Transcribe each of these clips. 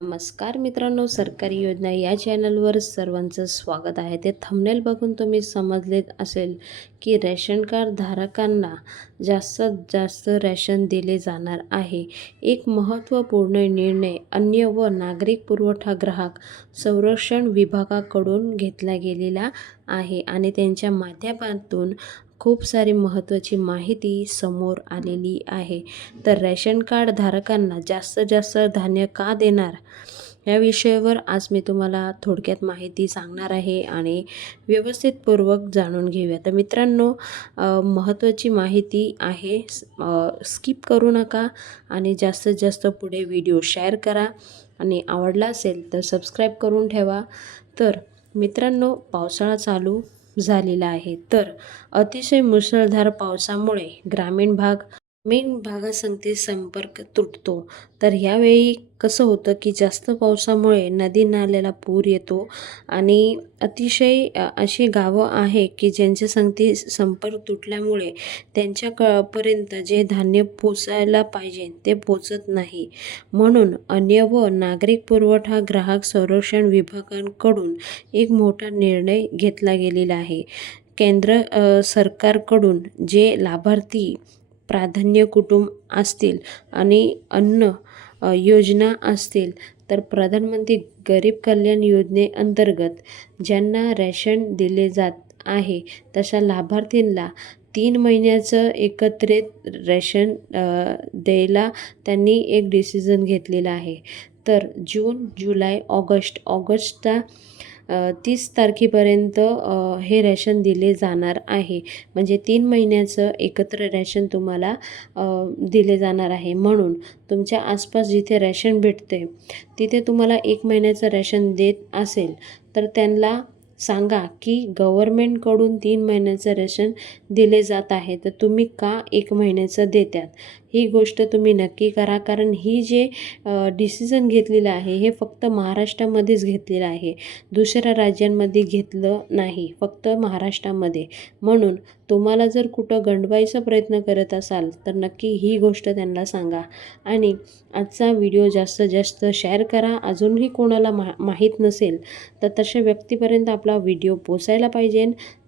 नमस्कार मित्रांनो सरकारी योजना या चॅनलवर सर्वांचं स्वागत आहे. ते थंबनेल बघून तुम्ही समजले असेल की रेशन कार्ड धारकांना जास्तीत जास्त रेशन दिले जाणार आहे. एक महत्त्वपूर्ण निर्णय अन्य व नागरिक पुरवठा ग्राहक संरक्षण विभागाकडून घेतला गेलेला आहे आणि त्यांच्या माध्यमातून खूप सारी महत्त्वाची माहिती समोर आलेली आहे. तर रेशन कार्ड धारकांना जास्तीत जास्त धान्य का देणार? या विषयावर आज मी तुम्हाला थोडक्यात माहिती सांगणार आहे आणि व्यवस्थितपूर्वक जाणून घेऊया. तर मित्रांनो महत्त्वाची माहिती आहे स्किप करू नका आणि जास्तीत जास्त पुढे व्हिडिओ शेअर करा. आणि आवडला असेल तर सबस्क्राईब करून ठेवा. तर मित्रांनो पावसाळा चालू. झालेला आहे. तर अतिशय मुसळधार पावसामुळे ग्रामीण भाग ग्रामीण भागासंगती संपर्क तुटतो. तर ह्यावेळी कसं होतं की जास्त पावसामुळे नदी नाल्याला पूर येतो आणि अतिशय अशी गावं आहे की ज्यांच्या संगती संपर्क तुटल्यामुळे त्यांच्या कपर्यंत जे धान्य पोचायला पाहिजे ते पोचत नाही. म्हणून अन्य व नागरिक पुरवठा ग्राहक संरक्षण विभागांकडून एक मोठा निर्णय घेतला गेलेला आहे. केंद्र सरकारकडून जे लाभार्थी प्राधान्य कुटुंब असतील आणि अन्न योजना असतील तर प्रधानमंत्री गरीब कल्याण योजनेअंतर्गत ज्यांना रॅशन दिले जात आहे तशा लाभार्थींना तीन महिन्याचं एकत्रित रेशन द्यायला त्यांनी एक डिसिजन घेतलेला आहे. तर जून जुलै ऑगस्ट ऑगस्टचा तीस तारखेपर्यंत हे रेशन दिले जाणार आहे. म्हणजे तीन महिन्याचं एकत्र रेशन तुम्हाला दिले जाणार आहे. म्हणून तुमच्या आसपास जिथे रेशन भेटते तिथे तुम्हाला एक महिन्याचं रेशन देत असेल तर त्यांना सांगा की गव्हर्मेंटकडून तीन महिन्याचं रेशन दिले जात आहे तर तुम्ही का एक महिन्याचं देतात ही गोष्ट तुम्ही नक्की करा कारण ही जे डिसिजन घेतलेलं आहे हे फक्त महाराष्ट्रामध्येच घेतलेलं आहे. दुसऱ्या राज्यांमध्ये घेतलं नाही फक्त महाराष्ट्रामध्ये. म्हणून तुम्हाला जर कुठं गंडवायचा प्रयत्न करत असाल तर नक्की ही गोष्ट त्यांना सांगा. आणि आजचा व्हिडिओ जास्तीत जास्त शेअर करा. अजूनही कोणाला मा माहीत नसेल तर तशा व्यक्तीपर्यंत आपला व्हिडिओ पोचायला पाहिजे.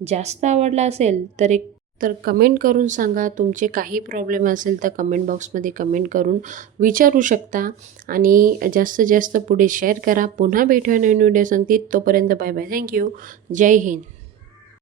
जास्त आवडला असेल तर एक तर कमेंट करून सांगा. तुमचे काही प्रॉब्लेम असेल तर कमेंट बॉक्समध्ये कमेंट करून विचारू शकता. आणि जास्तीत जास्त पुढे शेअर करा. पुन्हा भेटूया नवीन व्हिडिओ सांगतील तोपर्यंत bye bye. Thank you Jai Hind.